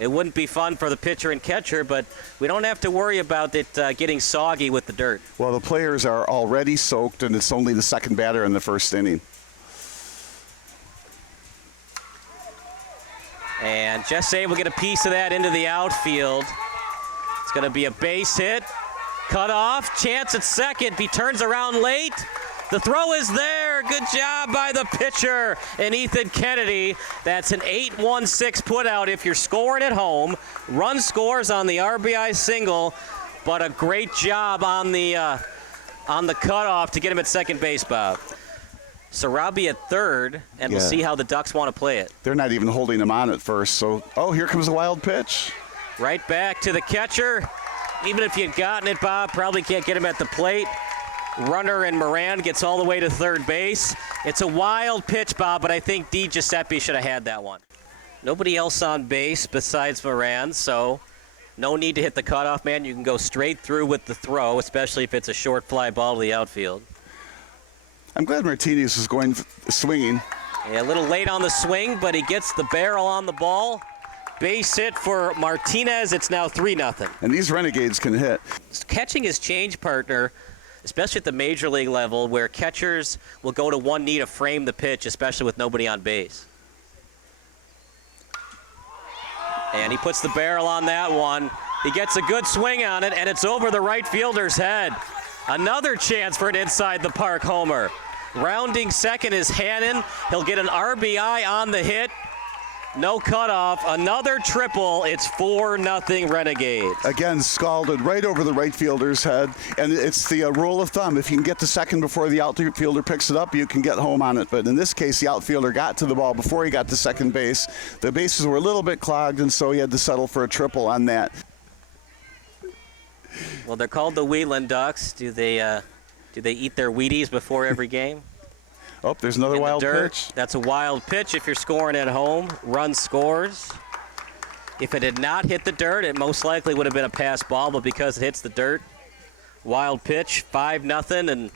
It wouldn't be fun for the pitcher and catcher, but we don't have to worry about it getting soggy with the dirt. Well, the players are already soaked, and it's only the second batter in the first inning. And Jesse will get a piece of that into the outfield. It's going to be a base hit. Cut off. Chance at second. He turns around late. The throw is there. Good job by the pitcher and Ethan Kennedy. That's an 8-1-6 putout if you're scoring at home. Run scores on the RBI single, but a great job on the cutoff to get him at second base, Bob. Sarabi at third, and we'll see how the Ducks want to play it. They're not even holding him on at first, so, oh, here comes a wild pitch. Right back to the catcher. Even if you'd gotten it, Bob, probably can't get him at the plate. Runner and Moran gets all the way to third base. It's a wild pitch, Bob, but I think Di Giuseppe should have had that one. Nobody else on base besides Moran, so no need to hit the cutoff man. You can go straight through with the throw, especially if it's a short fly ball to the outfield. I'm glad Martinez is going swinging. Yeah, a little late on the swing, but he gets the barrel on the ball. Base hit for Martinez. It's now 3-0. And these Renegades can hit. Catching his change partner, especially at the major league level, where catchers will go to one knee to frame the pitch, especially with nobody on base. And he puts the barrel on that one. He gets a good swing on it, and it's over the right fielder's head. Another chance for an inside the park homer. Rounding second is Hannon. He'll get an RBI on the hit. No cutoff. Another triple. It's 4-0 Renegades. Again, scalded right over the right fielder's head. And it's the rule of thumb. If you can get to second before the outfielder picks it up, you can get home on it. But in this case, the outfielder got to the ball before he got to second base. The bases were a little bit clogged, and so he had to settle for a triple on that. Well, they're called the Wheatland Ducks. Do they eat their Wheaties before every game? Oh, there's another wild pitch. That's a wild pitch if you're scoring at home. Run scores. If it had not hit the dirt, it most likely would have been a pass ball, but because it hits the dirt, wild pitch, 5-0, and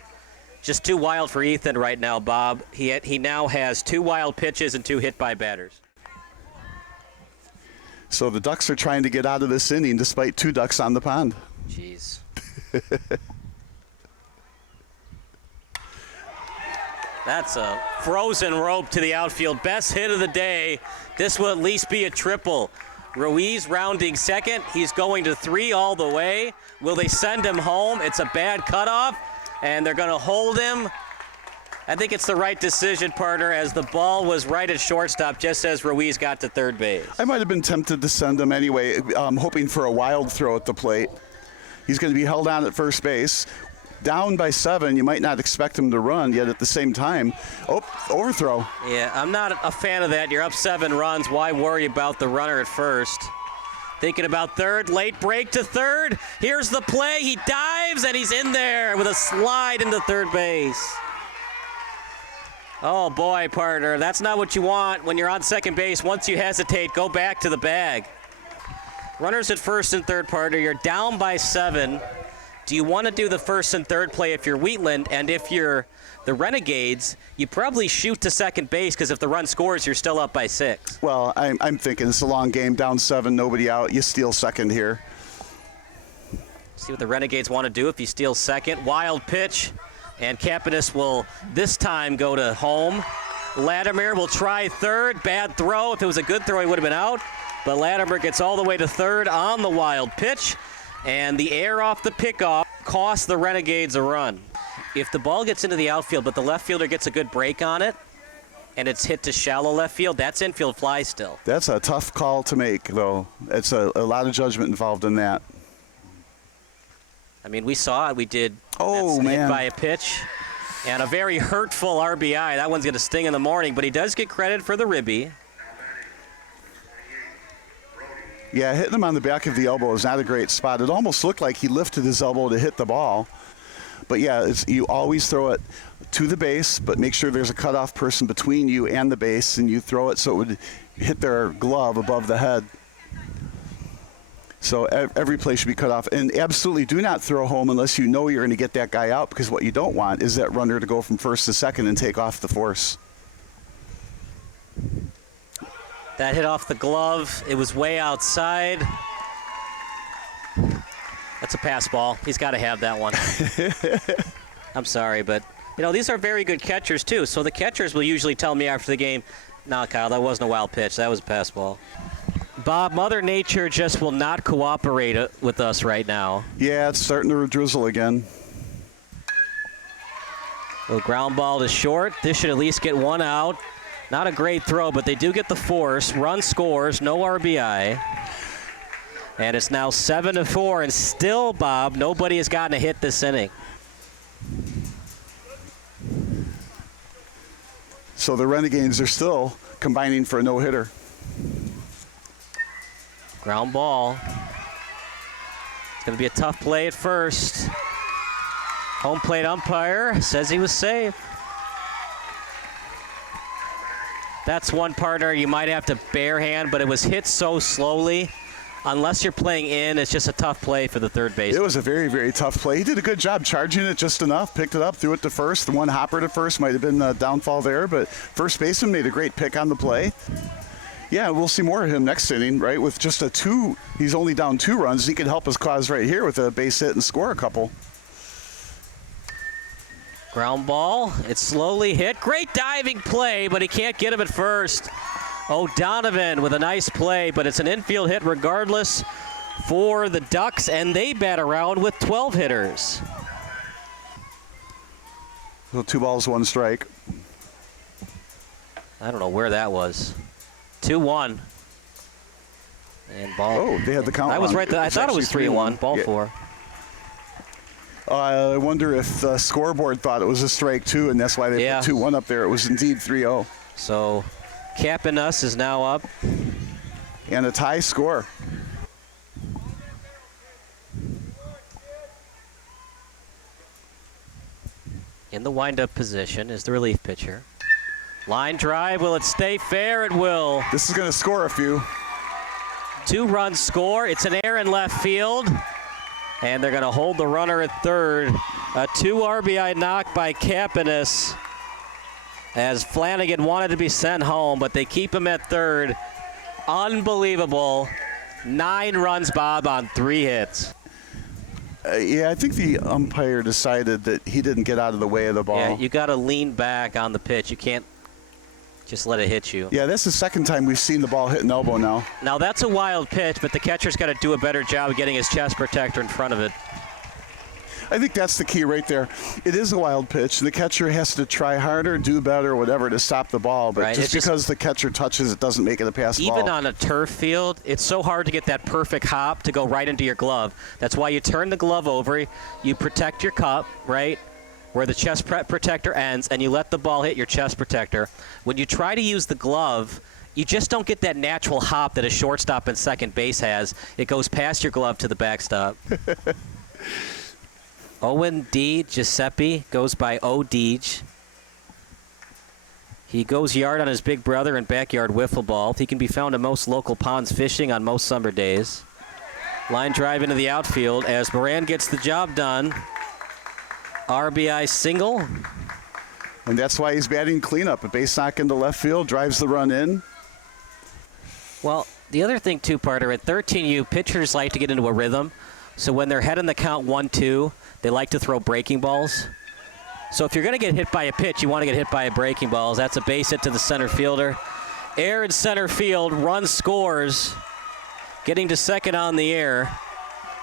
just too wild for Ethan right now, Bob. He now has 2 wild pitches and 2 hit by batters. So the Ducks are trying to get out of this inning despite 2 ducks on the pond. Jeez. That's a frozen rope to the outfield. Best hit of the day. This will at least be a triple. Ruiz rounding second. He's going to 3 all the way. Will they send him home? It's a bad cutoff, and they're going to hold him. I think it's the right decision, partner, as the ball was right at shortstop just as Ruiz got to third base. I might have been tempted to send him anyway, hoping for a wild throw at the plate. He's going to be held on at first base. Down by 7, you might not expect him to run, yet at the same time, overthrow. Yeah, I'm not a fan of that. You're up 7 runs. Why worry about the runner at first? Thinking about third, late break to third. Here's the play. He dives, and he's in there with a slide into third base. Oh, boy, partner. That's not what you want when you're on second base. Once you hesitate, go back to the bag. Runners at first and third, partner. You're down by 7. Do you want to do the first and third play if you're Wheatland? And if you're the Renegades, you probably shoot to second base because if the run scores, you're still up by 6. Well, I'm thinking it's a long game, down 7, nobody out. You steal second here. See what the Renegades want to do if he steals second. Wild pitch, and Capitas will this time go to home. Latimer will try third. Bad throw. If it was a good throw, he would have been out. But Latimer gets all the way to third on the wild pitch. And the air off the pickoff costs the Renegades a run. If the ball gets into the outfield, but the left fielder gets a good break on it, and it's hit to shallow left field, that's infield fly still. That's a tough call to make, though. It's a lot of judgment involved in that. I mean, we saw it. We did. Oh, man. Hit by a pitch. And a very hurtful RBI. That one's going to sting in the morning, but he does get credit for the ribby. Yeah, hitting him on the back of the elbow is not a great spot. It almost looked like he lifted his elbow to hit the ball. But yeah, you always throw it to the base, but make sure there's a cutoff person between you and the base, and you throw it so it would hit their glove above the head. So every play should be cut off. And absolutely do not throw home unless you know you're going to get that guy out, because what you don't want is that runner to go from first to second and take off the force. That hit off the glove. It was way outside. That's a pass ball. He's got to have that one. I'm sorry, but, these are very good catchers, too. So the catchers will usually tell me after the game, "No, Kyle, that wasn't a wild pitch. That was a pass ball." Bob, Mother Nature just will not cooperate with us right now. Yeah, it's starting to drizzle again. The ground ball to short. This should at least get one out. Not a great throw, but they do get the force. Run scores, no RBI. And it's now 7-4, and still, Bob, nobody has gotten a hit this inning. So the Renegades are still combining for a no-hitter. Ground ball. It's going to be a tough play at first. Home plate umpire says he was safe. That's one partner you might have to bare hand, but it was hit so slowly. Unless you're playing in, it's just a tough play for the third baseman. It was a very, very tough play. He did a good job charging it just enough, picked it up, threw it to first. The one hopper to first might have been the downfall there, but first baseman made a great pick on the play. Yeah, we'll see more of him next inning, right? With just a 2, he's only down 2 runs. He could help his cause right here with a base hit and score a couple. Ground ball. It's slowly hit. Great diving play, but he can't get him at first. O'Donovan with a nice play, but it's an infield hit regardless for the Ducks, and they bat around with 12 hitters. So 2 balls, 1 strike. I don't know where that was. 2-1. And ball. Oh, they had the count. I was right. I thought it was 3-1. Ball 4. I wonder if the scoreboard thought it was a strike, too, and that's why they put 2-1 up there. It was indeed 3-0. So Cap'n Us is now up. And a tie score. In the windup position is the relief pitcher. Line drive, will it stay fair? It will. This is going to score a few. 2-run score. It's an error in left field. And they're going to hold the runner at third. A 2 RBI knock by Cap'n Us, as Flanagan wanted to be sent home, but they keep him at third. Unbelievable. 9 runs, Bob, on 3 hits. Yeah, I think the umpire decided that he didn't get out of the way of the ball. Yeah, you got to lean back on the pitch. You can't just let it hit you. Yeah, that's the second time we've seen the ball hit an elbow now. Now, that's a wild pitch, but the catcher's got to do a better job of getting his chest protector in front of it. I think that's the key right there. It is a wild pitch, and the catcher has to try harder, do better, whatever, to stop the ball. But right. just because the catcher touches it doesn't make it a pass ball. Even on a turf field, it's so hard to get that perfect hop to go right into your glove. That's why you turn the glove over, you protect your cup, right, where the chest protector ends, and you let the ball hit your chest protector. When you try to use the glove, you just don't get that natural hop that a shortstop and second base has. It goes past your glove to the backstop. Owen D. Giuseppe goes by O. Deej. He goes yard on his big brother in backyard wiffle ball. He can be found in most local ponds fishing on most summer days. Line drive into the outfield as Moran gets the job done. RBI single. And that's why he's batting cleanup. A base knock into left field, drives the run in. Well, the other thing, too, Parter, at 13U, pitchers like to get into a rhythm. So when they're heading the count 1-2, they like to throw breaking balls. So if you're going to get hit by a pitch, you want to get hit by a breaking ball. That's a base hit to the center fielder. Air in center field, run scores. Getting to second on the air.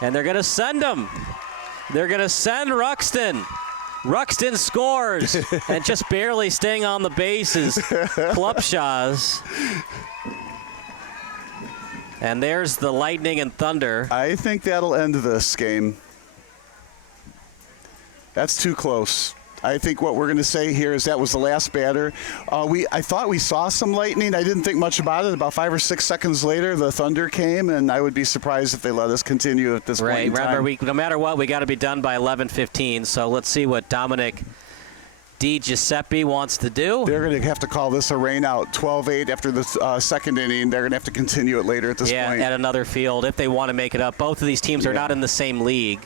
And they're going to send him. They're going to send Ruxton. Ruxton scores. And just barely staying on the bases, Klupshaws. And there's the lightning and thunder. I think that'll end this game. That's too close. I think what we're going to say here is that was the last batter. I thought we saw some lightning. I didn't think much about it. About 5 or 6 seconds later, the thunder came, and I would be surprised if they let us continue at this point in time. Remember, no matter what, we got to be done by 11:15. So let's see what Dominic D. Giuseppe wants to do. They're going to have to call this a rain out. 12-8 after the second inning. They're going to have to continue it later at this point. Yeah, at another field if they want to make it up. Both of these teams are not in the same league.